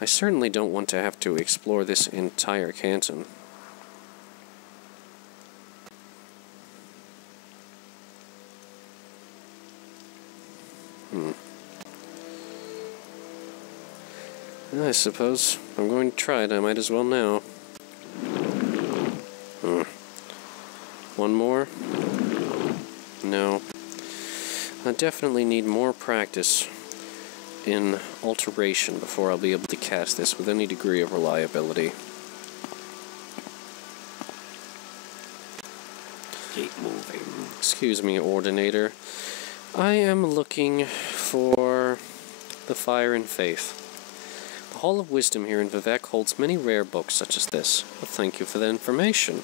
I certainly don't want to have to explore this entire canton. I suppose I'm going to try it. I might as well now. One more? No. I definitely need more practice in alteration before I'll be able to cast this with any degree of reliability. Keep moving. Excuse me, Ordinator. I am looking for the Fire and Faith. The Hall of Wisdom here in Vivec holds many rare books such as this. Well, thank you for the information.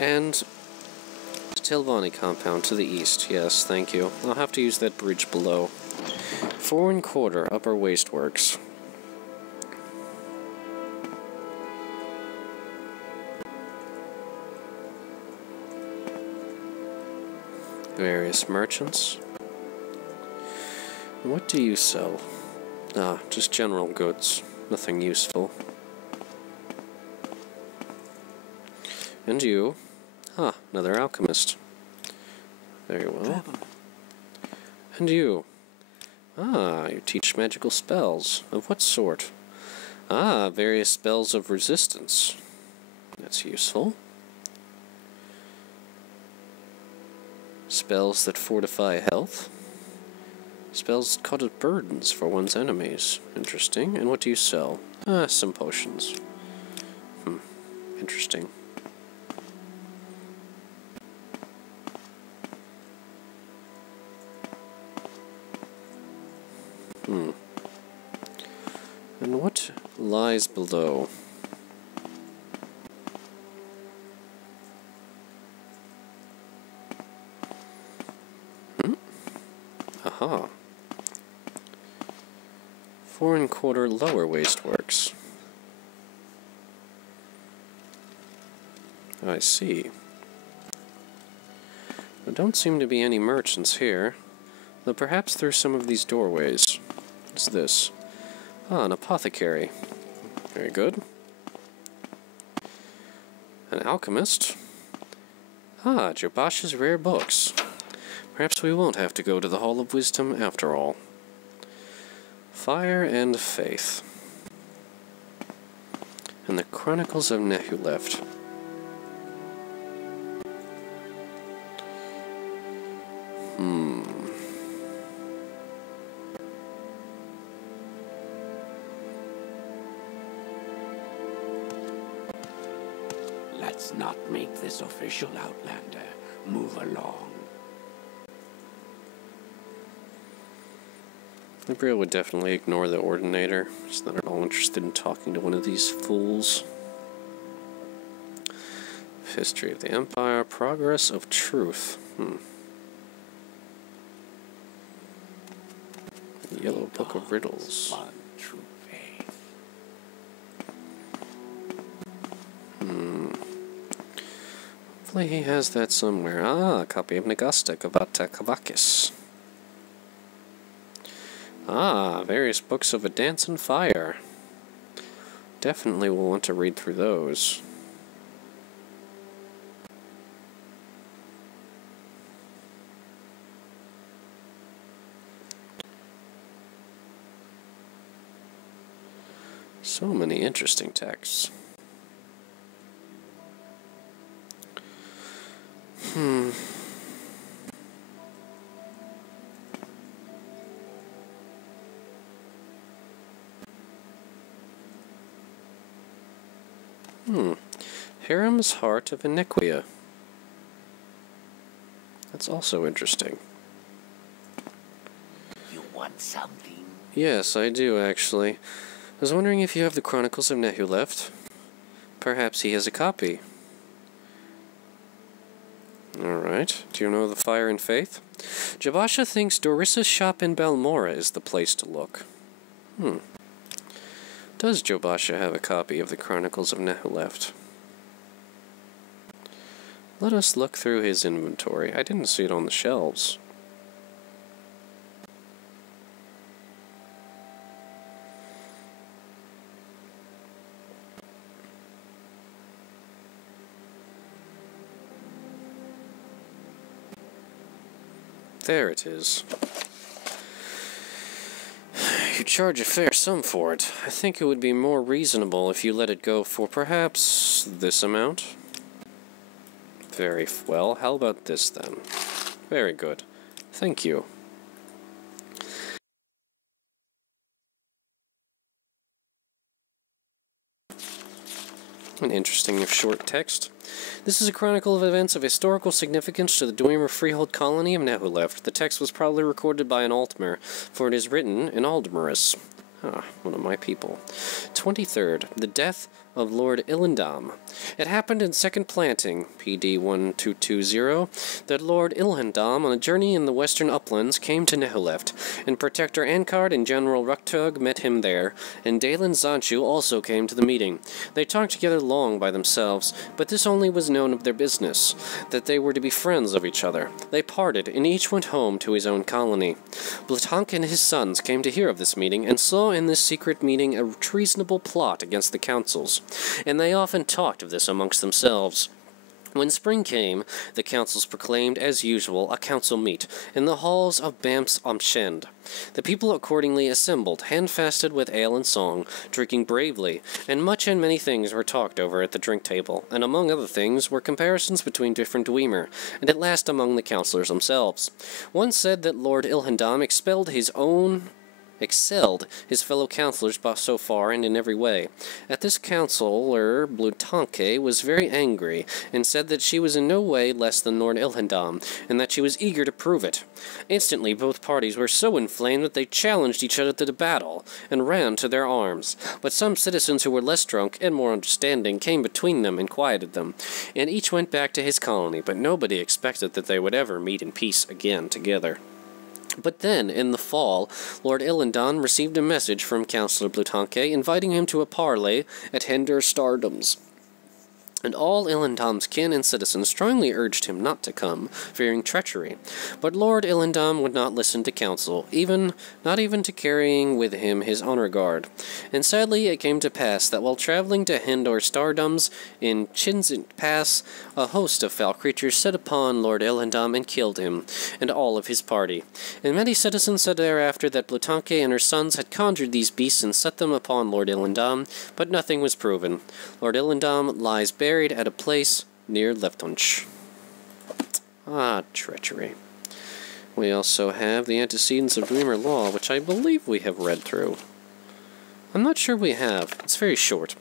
And the Tilvani compound to the east. Yes, thank you. I'll have to use that bridge below. 4 1/4 Upper Wasteworks. Various merchants. What do you sell? Ah, just general goods. Nothing useful. And you? Ah, another alchemist. Very well. And you? Ah, you teach magical spells. Of what sort? Ah, various spells of resistance. That's useful. Spells that fortify health. Spells that cause burdens for one's enemies. Interesting. And what do you sell? Ah, some potions. Interesting. And what lies below? Aha. 4 1/4 Lower Wasteworks. I see. There don't seem to be any merchants here, though perhaps through some of these doorways. What's this? Ah, an apothecary. Very good. An alchemist. Ah, Jobash's rare books. Perhaps we won't have to go to the Hall of Wisdom after all. Fire and Faith. And the Chronicles of Nehuleft. Let's not make this official, Outlander. Move along. Abreel would definitely ignore the Ordinator. He's not at all interested in talking to one of these fools. History of the Empire, Progress of Truth. Yellow Book of Riddles. One true faith. Hopefully he has that somewhere. Ah, a copy of Nagasta Gavata Kavakis. Ah, various books of A Dance in Fire. Definitely will want to read through those. So many interesting texts. Harem's Heart of Iniquia. That's also interesting. You want something? Yes, I do, actually. I was wondering if you have the Chronicles of Nehuleft. Perhaps he has a copy. Alright. Do you know the Fire and Faith? Jabasha thinks Dorissa's shop in Balmora is the place to look. Does Jobasha have a copy of the Chronicles of Nehuleft? Let us look through his inventory. I didn't see it on the shelves. There it is. You charge a fair sum for it. I think it would be more reasonable if you let it go for perhaps this amount. Very well. How about this then? Very good. Thank you. An interesting if short text. This is a chronicle of events of historical significance to the Dwemer freehold colony of Nehuleft. The text was probably recorded by an Altmer, for it is written in Aldmeris. Ah, one of my people. 23rd. The death of Lord Illendam. It happened in Second Planting, PD 1220, that Lord Illendam, on a journey in the western uplands, came to Nehuleft, and Protector Ankard and General Ruktug met him there, and Dalen Zanchu also came to the meeting. They talked together long by themselves, but this only was known of their business, that they were to be friends of each other. They parted, and each went home to his own colony. Blatank and his sons came to hear of this meeting, and saw in this secret meeting a treasonable plot against the councils, and they often talked of this amongst themselves. When spring came, the councils proclaimed, as usual, a council meet in the halls of Bamps am Schend. The people accordingly assembled, handfasted with ale and song, drinking bravely, and much and many things were talked over at the drink table, and among other things were comparisons between different Dwemer, and at last among the councillors themselves. One said that Lord Ilhendam excelled his fellow councillors so far and in every way. At this councillor, Blutanke was very angry, and said that she was in no way less than Lord Ilhendam, and that she was eager to prove it. Instantly both parties were so inflamed that they challenged each other to the battle, and ran to their arms. But some citizens who were less drunk and more understanding came between them and quieted them, and each went back to his colony, but nobody expected that they would ever meet in peace again together. But then, in the fall, Lord Illendam received a message from Councillor Blutanke inviting him to a parley at Hender Stardom's. And all Illendam's kin and citizens strongly urged him not to come, fearing treachery. But Lord Illendam would not listen to counsel, not even to carrying with him his honor guard. And sadly it came to pass that while traveling to Hendor Stardom's in Chinzint Pass, a host of foul creatures set upon Lord Illendam and killed him, and all of his party. And many citizens said thereafter that Blutanke and her sons had conjured these beasts and set them upon Lord Illendam, but nothing was proven. Lord Illendam lies buried at a place near Leftonch. Ah, treachery. We also have the Antecedents of Dwemer Law, which I believe we have read through. I'm not sure we have. It's very short.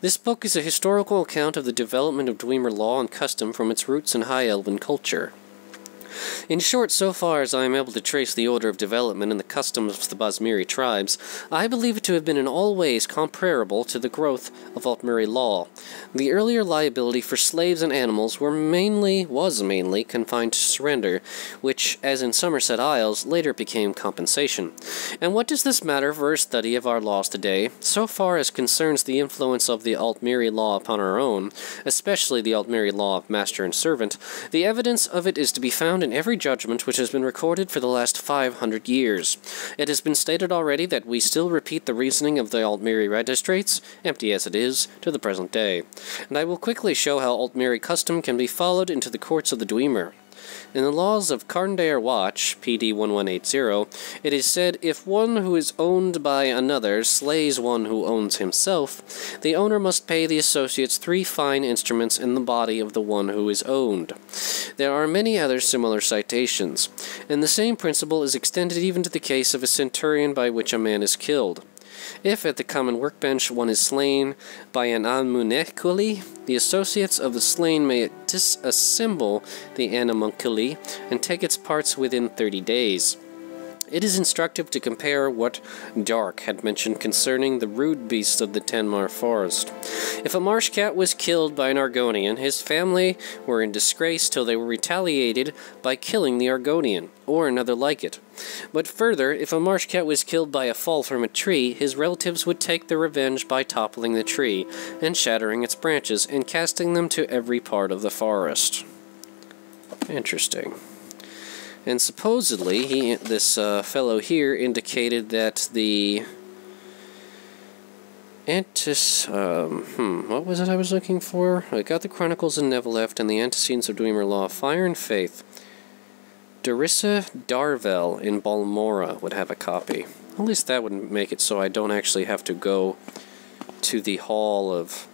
This book is a historical account of the development of Dwemer law and custom from its roots in High Elven culture. In short, so far as I am able to trace the order of development and the customs of the Basmiri tribes, I believe it to have been in all ways comparable to the growth of Altmer law. The earlier liability for slaves and animals was mainly confined to surrender, which, as in Somerset Isles, later became compensation. And what does this matter for a study of our laws today, so far as concerns the influence of the Altmer law upon our own, especially the Altmer law of master and servant? The evidence of it is to be found in every judgment which has been recorded for the last 500 years. It has been stated already that we still repeat the reasoning of the Altmer magistrates, empty as it is, to the present day. And I will quickly show how Altmer custom can be followed into the courts of the Dwemer. In the laws of Carndare Watch, PD 1180, it is said, if one who is owned by another slays one who owns himself, the owner must pay the associates 3 fine instruments in the body of the one who is owned. There are many other similar citations, and the same principle is extended even to the case of a centurion by which a man is killed. If at the common workbench one is slain by an animunculi, the associates of the slain may disassemble the animunculi and take its parts within 30 days. It is instructive to compare what Dark had mentioned concerning the rude beasts of the Tenmar forest. If a marsh cat was killed by an Argonian, his family were in disgrace till they were retaliated by killing the Argonian, or another like it. But further, if a marsh cat was killed by a fall from a tree, his relatives would take their revenge by toppling the tree, and shattering its branches, and casting them to every part of the forest. Interesting. And supposedly, this fellow here indicated that the what was it I was looking for? I got the Chronicles of Nehuleft and the Antecedents of Dwemer Law, Fire and Faith. Darissa Darvel in Balmora would have a copy. At least that would make it so I don't actually have to go to the Hall of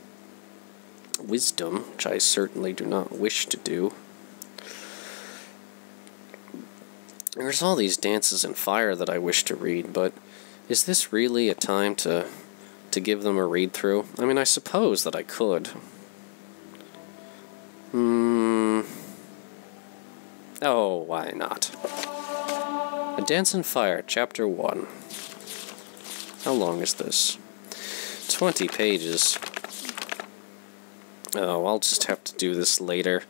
Wisdom, which I certainly do not wish to do. There's all these dances in fire that I wish to read, but is this really a time to give them a read-through? I mean, I suppose that I could. Oh, why not? A Dance in Fire, Chapter 1. How long is this? 20 pages. Oh, I'll just have to do this later.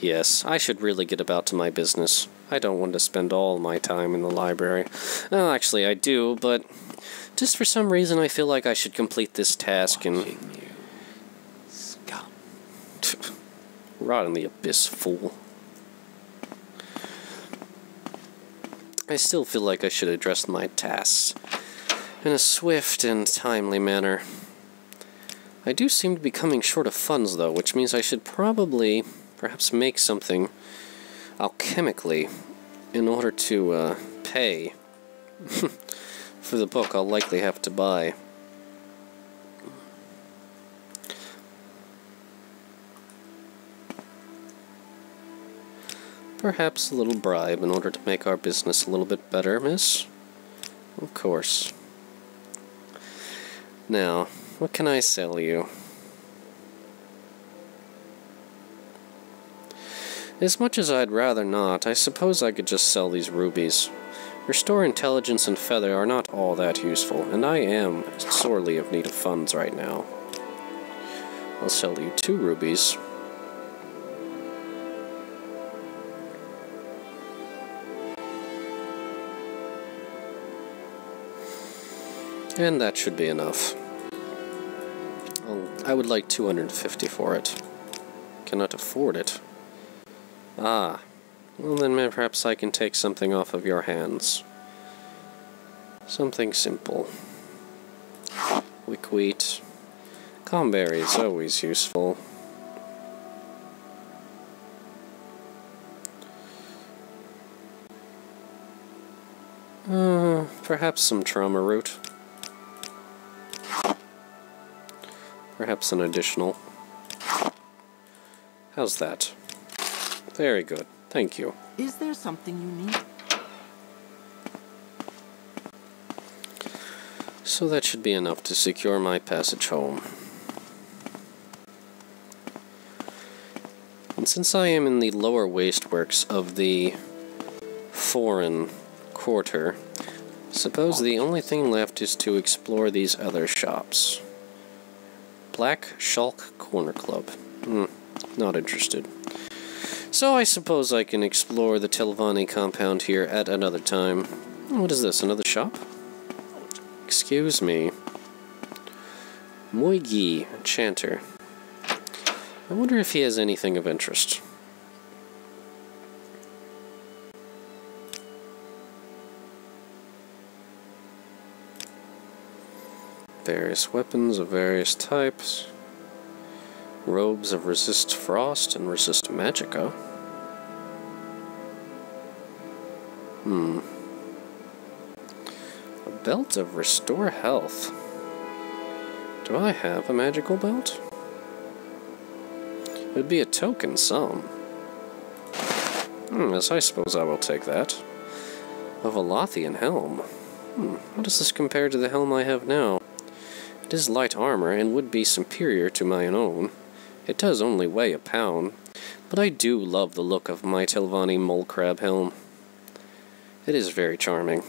Yes, I should really get about to my business. I don't want to spend all my time in the library. Well, actually, I do, but just for some reason I feel like I should complete this task and... Scum. Rot in the abyss, fool. I still feel like I should address my tasks in a swift and timely manner. I do seem to be coming short of funds, though, which means I should probably perhaps make something alchemically in order to pay for the book I'll likely have to buy. Perhaps a little bribe in order to make our business a little bit better, miss? Of course. Now, what can I sell you? As much as I'd rather not, I suppose I could just sell these rubies. Restore intelligence and feather are not all that useful, and I am sorely in need of funds right now. I'll sell you 2 rubies. And that should be enough. I would like 250 for it. Cannot afford it. Ah. Well, then perhaps I can take something off of your hands. Something simple. Wickwheat. Comberry is always useful. Perhaps some trauma root. Perhaps an additional. How's that? Very good. Thank you. Is there something you need? So that should be enough to secure my passage home. And since I am in the lower wasteworks of the foreign quarter, suppose the only thing left is to explore these other shops. Black Shulk Corner Club. Not interested. So I suppose I can explore the Telvanni compound here at another time. What is this, another shop? Excuse me. Moigi, Enchanter. I wonder if he has anything of interest. Various weapons of various types. Robes of resist frost and resist magicka. A belt of restore health. Do I have a magical belt? It would be a token sum. Yes, I suppose I will take that. A Velathian helm. How does this compare to the helm I have now? It is light armor and would be superior to my own. It does only weigh a pound, but I do love the look of my Telvanni mole crab helm. It is very charming.